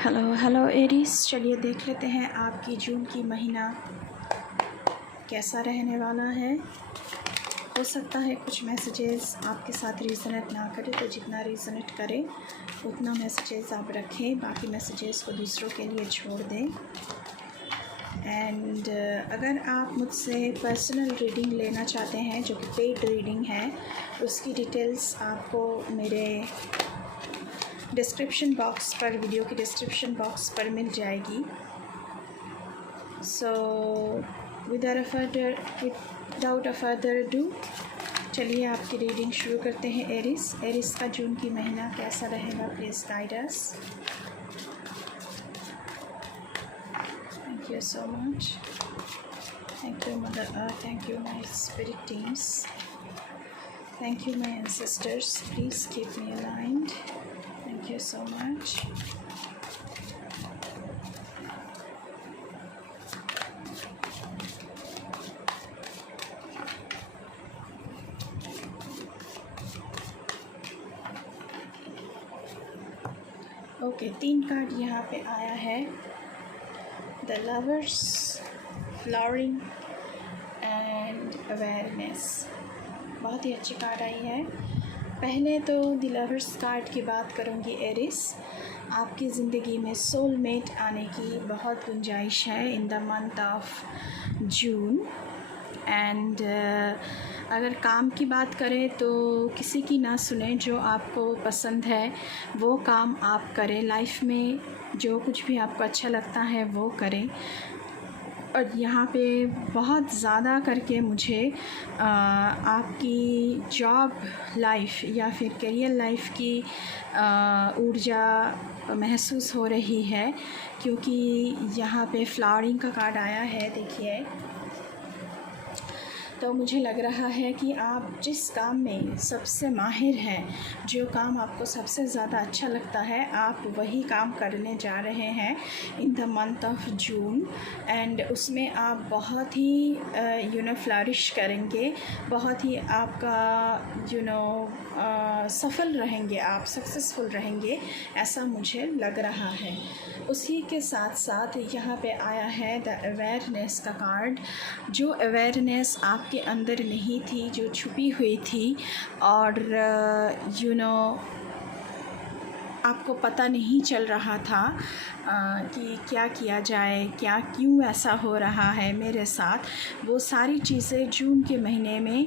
Hello hello Aries, चलिए देख लेते हैं आपकी जून की महीना कैसा रहने वाला है। हो सकता है कुछ मैसेजेस आपके साथ रीजनेट ना करे, तो जितना रीजनेट करे उतना मैसेजेस आप रखें, बाकी मैसेजेस को दूसरों के लिए छोड़ दें। एंड अगर आप मुझसे पर्सनल रीडिंग लेना चाहते हैं जो कि पेड रीडिंग है, उसकी डिटेल्स आपको मेरे डिस्क्रिप्शन बॉक्स पर, वीडियो की डिस्क्रिप्शन बॉक्स पर मिल जाएगी। So without a further do, चलिए आपकी रीडिंग शुरू करते हैं। एरिस का जून की महीना कैसा रहेगा, please guide us. Thank you so much. Thank you mother earth, thank you my spirit teams, thank you my ancestors, please keep me aligned. Thank you so much. Okay, 3 card यहाँ पे आया है। The lovers, flowering and awareness. बहुत ही अच्छी card आई है। पहले तो the lovers card की बात करूँगी एरिस। आपकी ज़िंदगी में सोलमेट आने की बहुत गुंजाइश है in the month of June. And अगर काम की बात करें तो किसी की ना सुने, जो आपको पसंद है वो काम आप करें। लाइफ में जो कुछ भी आपको अच्छा लगता है वो करें। और यहाँ पे बहुत ज़्यादा करके मुझे आपकी जॉब लाइफ या फिर करियर लाइफ की ऊर्जा महसूस हो रही है, क्योंकि यहाँ पे फ्लावरिंग का कार्ड आया है। देखिए, तो मुझे लग रहा है कि आप जिस काम में सबसे माहिर हैं, जो काम आपको सबसे ज़्यादा अच्छा लगता है, आप वही काम करने जा रहे हैं इन the month of June. And उसमें आप बहुत ही फ्लरिश करेंगे, बहुत ही आपका सफल रहेंगे, आप सक्सेसफुल रहेंगे, ऐसा मुझे लग रहा है। उसी के साथ साथ यहाँ पे आया है द अवेयरनेस का कार्ड। जो अवेयरनेस आपके अंदर नहीं थी, जो छुपी हुई थी, और आपको पता नहीं चल रहा था कि क्या किया जाए, क्यों ऐसा हो रहा है मेरे साथ, वो सारी चीज़ें जून के महीने में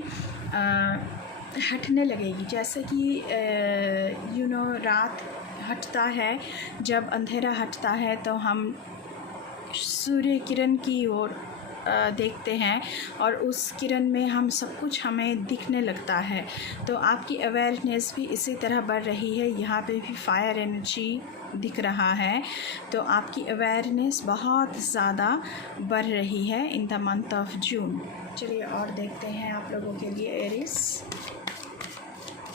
हटने लगेगी। जैसे कि रात हटता है, जब अंधेरा हटता है तो हम सूर्य किरण की ओर देखते हैं और उस किरण में हम सब कुछ हमें दिखने लगता है। तो आपकी अवेयरनेस भी इसी तरह बढ़ रही है। यहाँ पे भी फायर एनर्जी दिख रहा है, तो आपकी अवेयरनेस बहुत ज़्यादा बढ़ रही है इन द मंथ ऑफ जून। चलिए और देखते हैं आप लोगों के लिए एरिस।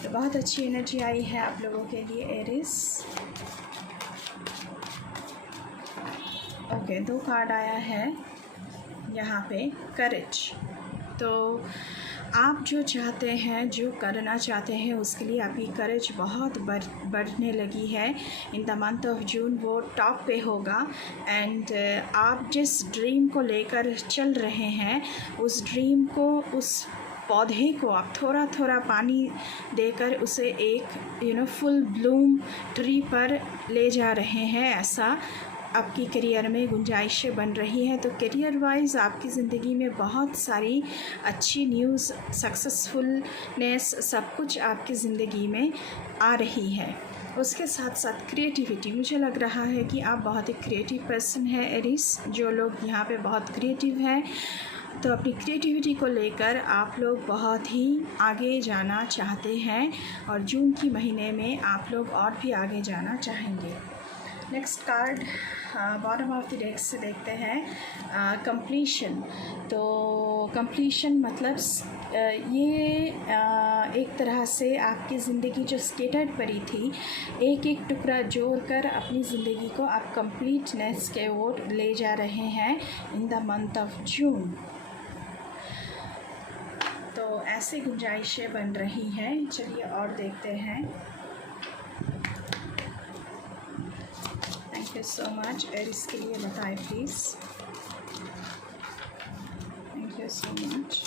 तो बहुत अच्छी एनर्जी आई है आप लोगों के लिए एरिस। ओके, 2 कार्ड आया है यहाँ पे करेज। तो आप जो चाहते हैं, जो करना चाहते हैं, उसके लिए आपकी करेज बहुत बढ़ने लगी है इन द मंथ ऑफ जून। वो टॉप पे होगा। एंड आप जिस ड्रीम को लेकर चल रहे हैं, उस ड्रीम को, उस पौधे को आप थोड़ा थोड़ा पानी देकर उसे एक फुल ब्लूम ट्री पर ले जा रहे हैं। ऐसा आपकी करियर में गुंजाइशें बन रही हैं। तो करियर वाइज आपकी ज़िंदगी में बहुत सारी अच्छी न्यूज़, सक्सेसफुलनेस, सब कुछ आपकी ज़िंदगी में आ रही है। उसके साथ साथ क्रिएटिविटी, मुझे लग रहा है कि आप बहुत ही क्रिएटिव पर्सन है एरिस। जो लोग यहाँ पे बहुत क्रिएटिव हैं, तो अपनी क्रिएटिविटी को लेकर आप लोग बहुत ही आगे जाना चाहते हैं, और जून की महीने में आप लोग और भी आगे जाना चाहेंगे। Next card bottom of the deck से देखते हैं कंप्लीशन। तो कंप्लीशन मतलब ये एक तरह से आपकी ज़िंदगी जो स्केटर्ड पड़ी थी, एक एक टुकड़ा जोड़कर अपनी ज़िंदगी को आप कंप्लीटनेस के ओर ले जा रहे हैं इन द मंथ ऑफ जून। तो ऐसी गुंजाइशें बन रही हैं। चलिए और देखते हैं। You so much. एरिस के लिए बताएं please. Thank you so much.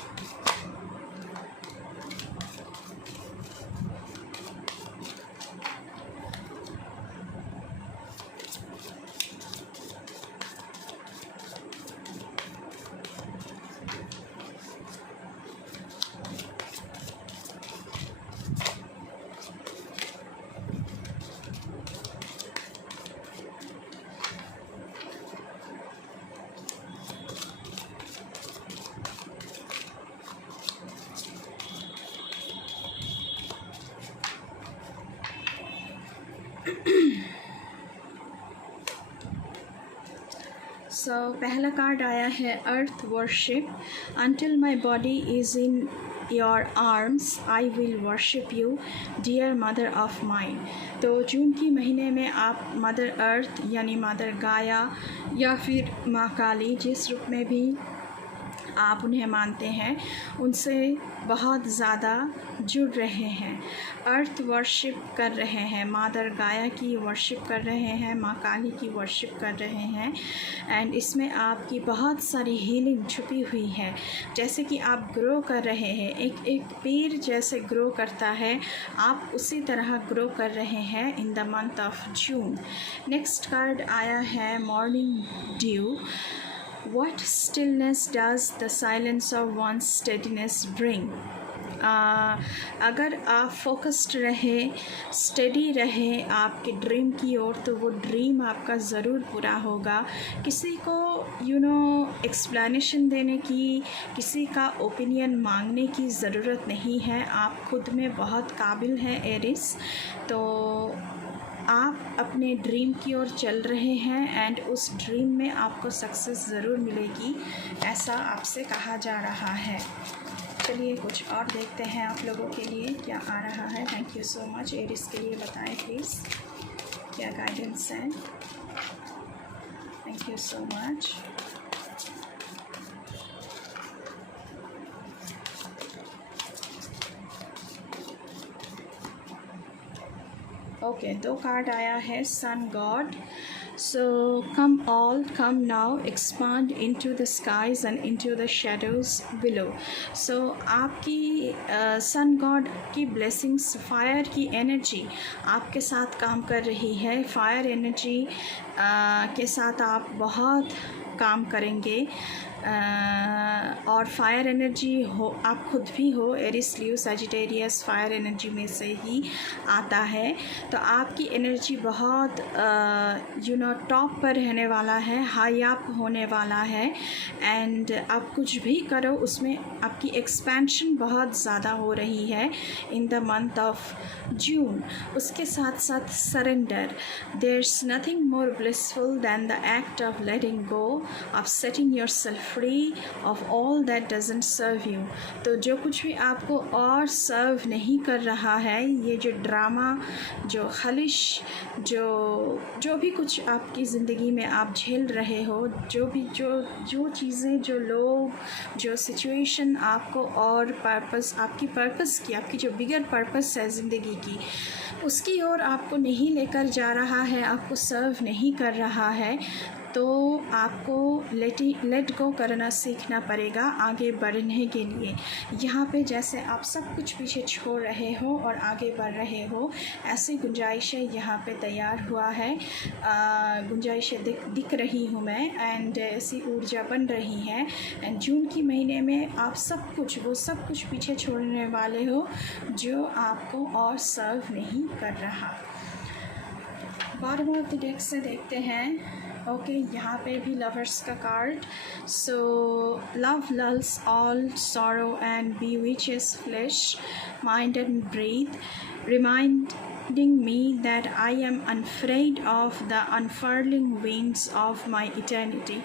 So पहला कार्ड आया है earth worship. Until my body is in your arms I will worship you dear mother of mine. तो जून के महीने में आप मदर अर्थ यानी मदर गाया या फिर माँ काली, जिस रूप में भी आप उन्हें मानते हैं, उनसे बहुत ज़्यादा जुड़ रहे हैं। अर्थ वर्शिप कर रहे हैं, मदर गाया की वर्शिप कर रहे हैं, माँ काली की वर्शिप कर रहे हैं। एंड इसमें आपकी बहुत सारी हीलिंग छुपी हुई है। जैसे कि आप ग्रो कर रहे हैं, एक एक पेड़ जैसे ग्रो करता है, आप उसी तरह ग्रो कर रहे हैं इन the month of June. Next card आया है morning due. What stillness does the silence of one's steadiness bring? अगर आप फोकस्ड रहे, स्टेडी रहे आपके ड्रीम की ओर, तो वो ड्रीम आपका ज़रूर पूरा होगा। किसी को एक्सप्लेनेशन देने की, किसी का ओपिनियन मांगने की ज़रूरत नहीं है। आप खुद में बहुत काबिल हैं एरिस। तो आप अपने ड्रीम की ओर चल रहे हैं एंड उस ड्रीम में आपको सक्सेस ज़रूर मिलेगी, ऐसा आपसे कहा जा रहा है। चलिए कुछ और देखते हैं आप लोगों के लिए क्या आ रहा है। Thank you so much. Aries के लिए बताएं प्लीज़ क्या गाइडेंस है। Thank you so much. Okay, दो कार्ड आया है sun god. So come all come now expand into the skies and into the shadows below. So आपकी सन गॉड की ब्लेसिंग्स, फायर की एनर्जी आपके साथ काम कर रही है। फायर एनर्जी के साथ आप बहुत काम करेंगे और फायर एनर्जी हो, आप खुद भी हो। Aries Leo Sagittarius fire energy में से ही आता है। तो आपकी एनर्जी बहुत टॉप पर रहने वाला है, हाई अप होने वाला है। एंड आप कुछ भी करो उसमें आपकी एक्सपेंशन बहुत ज़्यादा हो रही है in the month of June. उसके साथ साथ surrender. There is nothing more blissful than the act of letting go, of setting yourself free of all that doesn't serve you. तो जो कुछ भी आपको और सर्व नहीं कर रहा है, ये जो ड्रामा, जो खलिश, जो भी कुछ आपकी ज़िंदगी में आप झेल रहे हो, जो चीज़ें, जो लोग, जो सिचुएशन आपको और पर्पस, आपकी पर्पस की, आपकी जो बिगर पर्पस है ज़िंदगी की, उसकी ओर आपको नहीं लेकर जा रहा है, आपको सर्व नहीं कर रहा है, तो आपको लेट गो करना सीखना पड़ेगा आगे बढ़ने के लिए। यहाँ पे जैसे आप सब कुछ पीछे छोड़ रहे हो और आगे बढ़ रहे हो, ऐसी गुंजाइशें यहाँ पे तैयार हुआ है, गुंजाइशें दिख रही हूँ मैं। एंड ऐसी ऊर्जा बन रही है। एंड जून की महीने में आप सब कुछ पीछे छोड़ने वाले हो जो आपको और सर्व नहीं कर रहा। बॉटम ऑफ द डेक से देखते हैं। ओके, यहाँ पे भी लवर्स का card. So love lulz all sorrow and bewitches flesh, mind and breath, reminding me that I am unafraid of the unfurling wings of my eternity।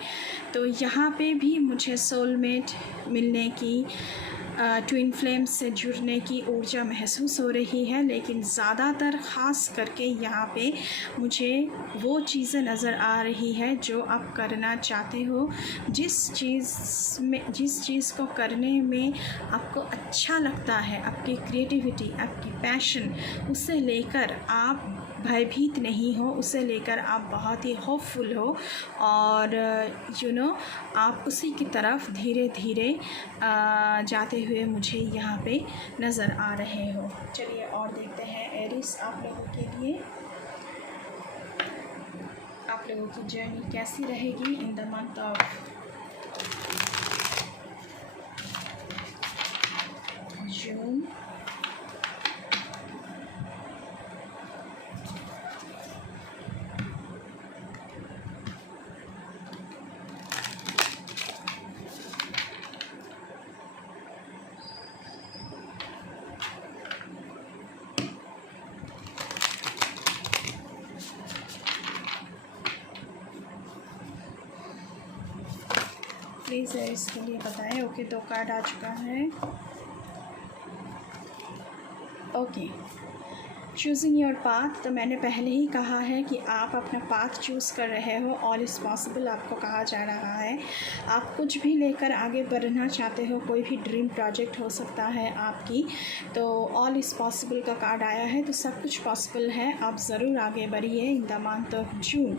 तो यहाँ पे भी मुझे सोलमेट मिलने की, ट्विन फ्लेम से जुड़ने की ऊर्जा महसूस हो रही है। लेकिन ज़्यादातर ख़ास करके यहाँ पे मुझे वो चीज़ें नज़र आ रही है जो आप करना चाहते हो। जिस चीज़ को करने में आपको अच्छा लगता है, आपकी क्रिएटिविटी, आपकी पैशन, उसे लेकर आप भयभीत नहीं हो, उसे लेकर आप बहुत ही होपफुल हो और आप उसी की तरफ धीरे धीरे जाते हुए मुझे यहाँ पे नज़र आ रहे हो। चलिए और देखते हैं एरीज आप लोगों के लिए, आप लोगों की जर्नी कैसी रहेगी इन the month of June. Please इसके लिए बताएं। ओके, 2 कार्ड आ चुका है। ओके, चूज़िंग योर पाथ, तो मैंने पहले ही कहा है कि आप अपना पाथ चूज़ कर रहे हो। ऑल इज़ पॉसिबल आपको कहा जा रहा है। आप कुछ भी लेकर आगे बढ़ना चाहते हो, कोई भी ड्रीम प्रोजेक्ट हो सकता है आपकी, तो ऑल इज़ पॉसिबल का कार्ड आया है, तो सब कुछ पॉसिबल है। आप ज़रूर आगे बढ़िए in the month of June.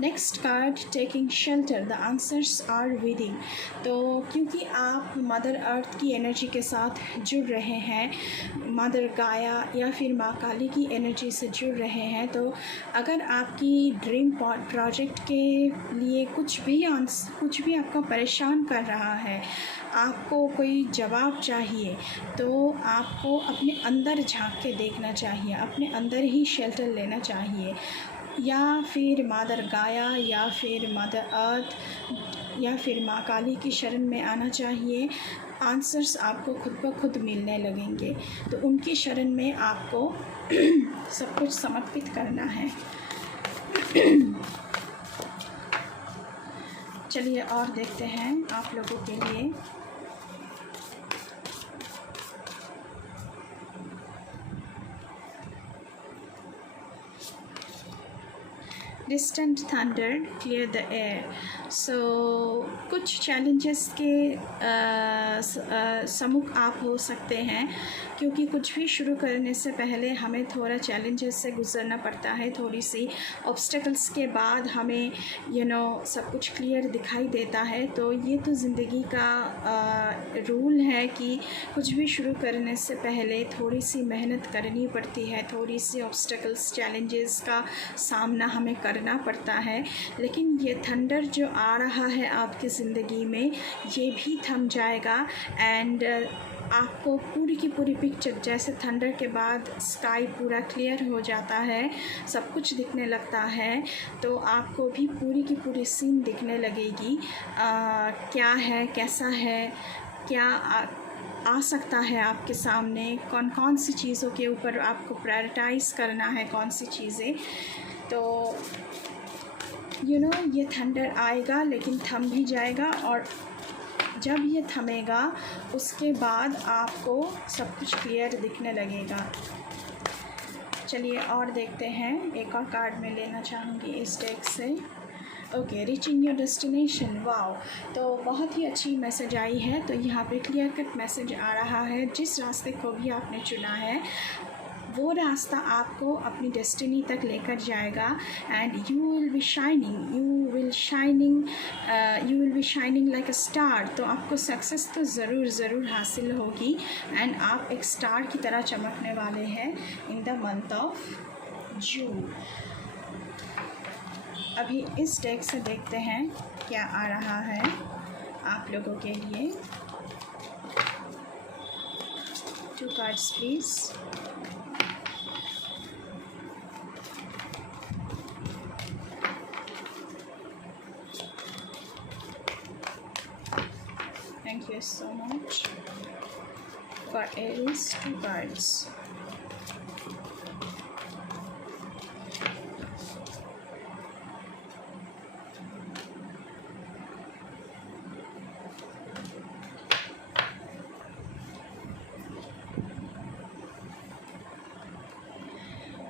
Next card, taking shelter, the answers are within. तो क्योंकि आप मदर अर्थ की एनर्जी के साथ जुड़ रहे हैं, मदर गाया या फिर माँ काली की एनर्जी से जुड़ रहे हैं, तो अगर आपकी ड्रीम प्रोजेक्ट के लिए कुछ भी आपको परेशान कर रहा है, आपको कोई जवाब चाहिए, तो आपको अपने अंदर झांक के देखना चाहिए, अपने अंदर ही शेल्टर लेना चाहिए, या फिर मदर गाया या फिर मदर अर्थ या फिर माँ काली की शरण में आना चाहिए। आंसर्स आपको खुद ब खुद मिलने लगेंगे, तो उनकी शरण में आपको सब कुछ समर्पित करना है। चलिए और देखते हैं आप लोगों के लिए। Distant thunder clear the air. So कुछ चैलेंजेस के सम्मुख आप हो सकते हैं, क्योंकि कुछ भी शुरू करने से पहले हमें थोड़ा चैलेंजेस से गुजरना पड़ता है, थोड़ी सी ऑब्स्टेकल्स के बाद हमें सब कुछ क्लियर दिखाई देता है। तो ये तो ज़िंदगी का रूल है कि कुछ भी शुरू करने से पहले थोड़ी सी मेहनत करनी पड़ती है, थोड़ी सी ऑब्स्टेकल्स चैलेंजेस का सामना हमें करना पड़ता है। लेकिन ये थंडर जो आ रहा है आपकी ज़िंदगी में, ये भी थम जाएगा एंड आपको पूरी की पूरी पिक्चर, जैसे थंडर के बाद स्काई पूरा क्लियर हो जाता है, सब कुछ दिखने लगता है, तो आपको भी पूरी की पूरी सीन दिखने लगेगी। क्या है, कैसा है, क्या आ सकता है आपके सामने, कौन कौन सी चीज़ों के ऊपर आपको प्रायोरिटाइज़ करना है, कौन सी चीज़ें। तो ये थंडर आएगा लेकिन थम भी जाएगा, और जब ये थमेगा उसके बाद आपको सब कुछ क्लियर दिखने लगेगा। चलिए और देखते हैं, एक और कार्ड मैं लेना चाहूँगी इस डेक से। Okay, reaching your destination, wow, तो बहुत ही अच्छी मैसेज आई है। तो यहाँ पे क्लियर कट मैसेज आ रहा है, जिस रास्ते को भी आपने चुना है वो रास्ता आपको अपनी डेस्टिनी तक लेकर जाएगा and you will be shining like a star. तो आपको सक्सेस तो ज़रूर हासिल होगी एंड आप एक स्टार की तरह चमकने वाले हैं इन द मंथ ऑफ जून। अभी इस डेक से देखते हैं क्या आ रहा है आप लोगों के लिए। 2 cards please. Thank you so much. For Aries, 2 cards.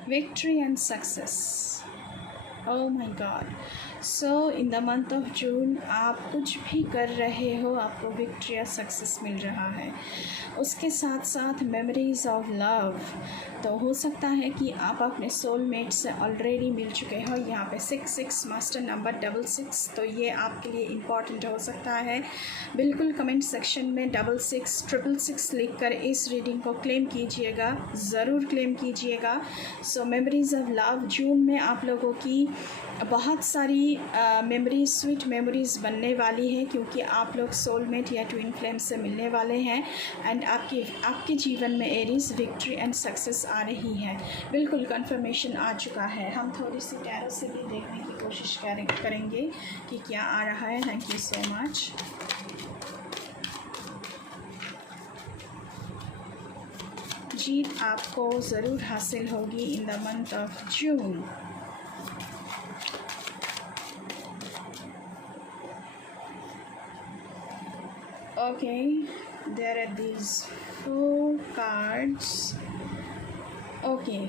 Victory and success. Oh my God. So in the month of जून आप कुछ भी कर रहे हो आपको विक्ट्री या सक्सेस मिल रहा है। उसके साथ साथ मेमोरीज ऑफ लव, तो हो सकता है कि आप अपने सोलमेट से ऑलरेडी मिल चुके हो। यहाँ पे 66 मास्टर नंबर 66, तो ये आपके लिए इम्पॉर्टेंट हो सकता है। बिल्कुल कमेंट सेक्शन में 66 666 लिखकर इस रीडिंग को क्लेम कीजिएगा, ज़रूर क्लेम कीजिएगा। सो मेमोरीज ऑफ लव, जून में आप लोगों की बहुत सारी मेमोरीज, स्वीट मेमोरीज़ बनने वाली है, क्योंकि आप लोग सोलमेट या ट्विन फ्लेम से मिलने वाले हैं। एंड आपके जीवन में एरीज विक्ट्री एंड सक्सेस आ रही है। बिल्कुल कंफर्मेशन आ चुका है। हम थोड़ी सी टैरो से भी देखने की कोशिश करेंगे कि क्या आ रहा है। Thank you so much. जीत आपको ज़रूर हासिल होगी in the month of June. Okay, there are these 4 cards. Okay,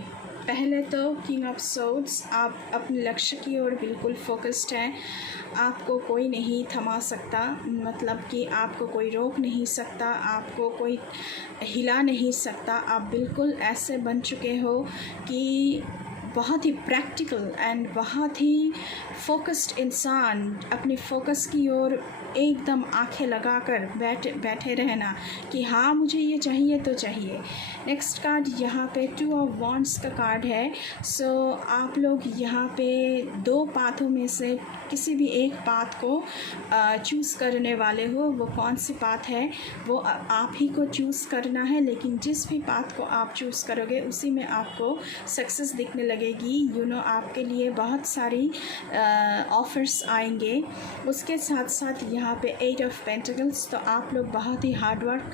पहले तो किंग ऑफ सोर्ड्स, आप अपने लक्ष्य की ओर बिल्कुल फोकस्ड हैं। आपको कोई नहीं थमा सकता, मतलब कि आपको कोई रोक नहीं सकता, आपको कोई हिला नहीं सकता। आप बिल्कुल ऐसे बन चुके हो कि बहुत ही प्रैक्टिकल एंड बहुत ही फोकस्ड इंसान, अपनी फोकस की ओर एकदम आंखें लगाकर बैठे रहना कि हाँ मुझे ये चाहिए तो चाहिए। नेक्स्ट कार्ड यहाँ पे 2 ऑफ वॉन्ड्स का कार्ड है। सो आप लोग यहाँ पे 2 पाथों में से किसी भी एक पाथ को चूज़ करने वाले हो। वो कौन सी पाथ है वो आप ही को चूज़ करना है, लेकिन जिस भी पाथ को आप चूज़ करोगे उसी में आपको सक्सेस दिखने लगेगी। आपके लिए बहुत सारी ऑफ़र्स आएंगे। उसके साथ साथ यहाँ पे 8 ऑफ पेंटिकल्स, तो आप लोग बहुत ही हार्ड वर्क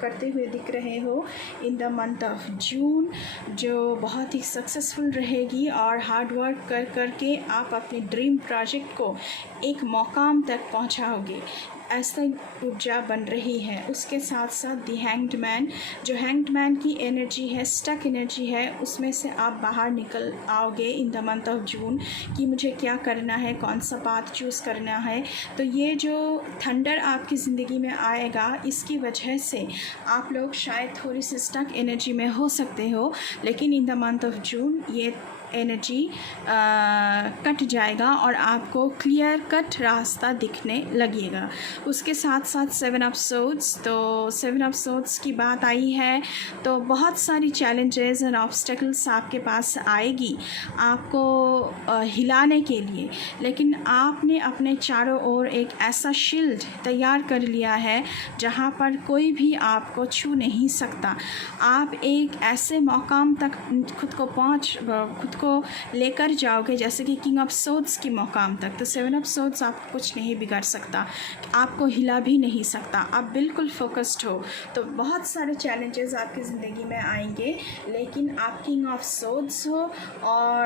करते हुए दिख रहे हो इन द मंथ ऑफ जून, जो बहुत ही सक्सेसफुल रहेगी। और हार्ड वर्क करके आप अपने ड्रीम प्रोजेक्ट को एक मुकाम तक पहुंचाओगे, ऐसा ऊर्जा बन रही है। उसके साथ साथ दी हैंग्ड मैन, जो हैंग्ड मैन की एनर्जी है, स्टक एनर्जी है, उसमें से आप बाहर निकल आओगे इन द मंथ ऑफ जून कि मुझे क्या करना है, कौन सा पाथ चूज़ करना है। तो ये जो थंडर आपकी ज़िंदगी में आएगा, इसकी वजह से आप लोग शायद थोड़ी सी स्टक एनर्जी में हो सकते हो, लेकिन इन द मंथ ऑफ जून ये एनर्जी कट जाएगा और आपको क्लियर कट रास्ता दिखने लगेगा। उसके साथ साथ 7 ऑफ सोर्ड्स, तो 7 ऑफ सोर्ड्स की बात आई है तो बहुत सारी चैलेंजेस और ऑब्स्टेकल्स आपके पास आएगी आपको हिलाने के लिए, लेकिन आपने अपने चारों ओर एक ऐसा शील्ड तैयार कर लिया है जहां पर कोई भी आपको छू नहीं सकता। आप एक ऐसे मकाम तक खुद को लेकर जाओगे जैसे कि किंग ऑफ सोर्ड्स की मकाम तक। तो 7 ऑफ सोर्ड्स आपको कुछ नहीं बिगाड़ सकता, आपको हिला भी नहीं सकता, आप बिल्कुल फोकस्ड हो। तो बहुत सारे चैलेंजेस आपकी ज़िंदगी में आएंगे, लेकिन आप किंग ऑफ सोर्ड्स हो और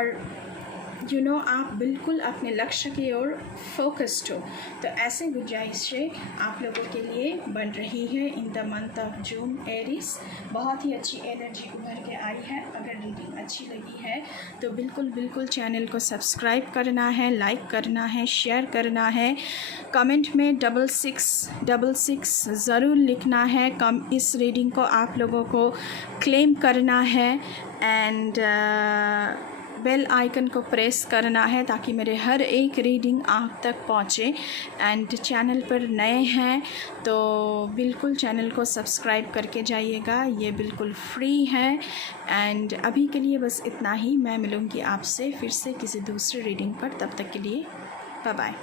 आप बिल्कुल अपने लक्ष्य की ओर फोकस्ड हो। तो ऐसे गुंजाइशें आप लोगों के लिए बन रही है in the month of June. Aries, बहुत ही अच्छी एनर्जी उभर के आई है। अगर रीडिंग अच्छी लगी है तो बिल्कुल चैनल को सब्सक्राइब करना है, लाइक करना है, शेयर करना है, कमेंट में 6666 ज़रूर लिखना है। इस रीडिंग को आप लोगों को क्लेम करना है एंड बेल आइकन को प्रेस करना है ताकि मेरे हर एक रीडिंग आप तक पहुँचे। एंड चैनल पर नए हैं तो बिल्कुल चैनल को सब्सक्राइब करके जाइएगा, ये बिल्कुल फ्री है। एंड अभी के लिए बस इतना ही। मैं मिलूँगी आपसे फिर से किसी दूसरे रीडिंग पर, तब तक के लिए बाय बाय।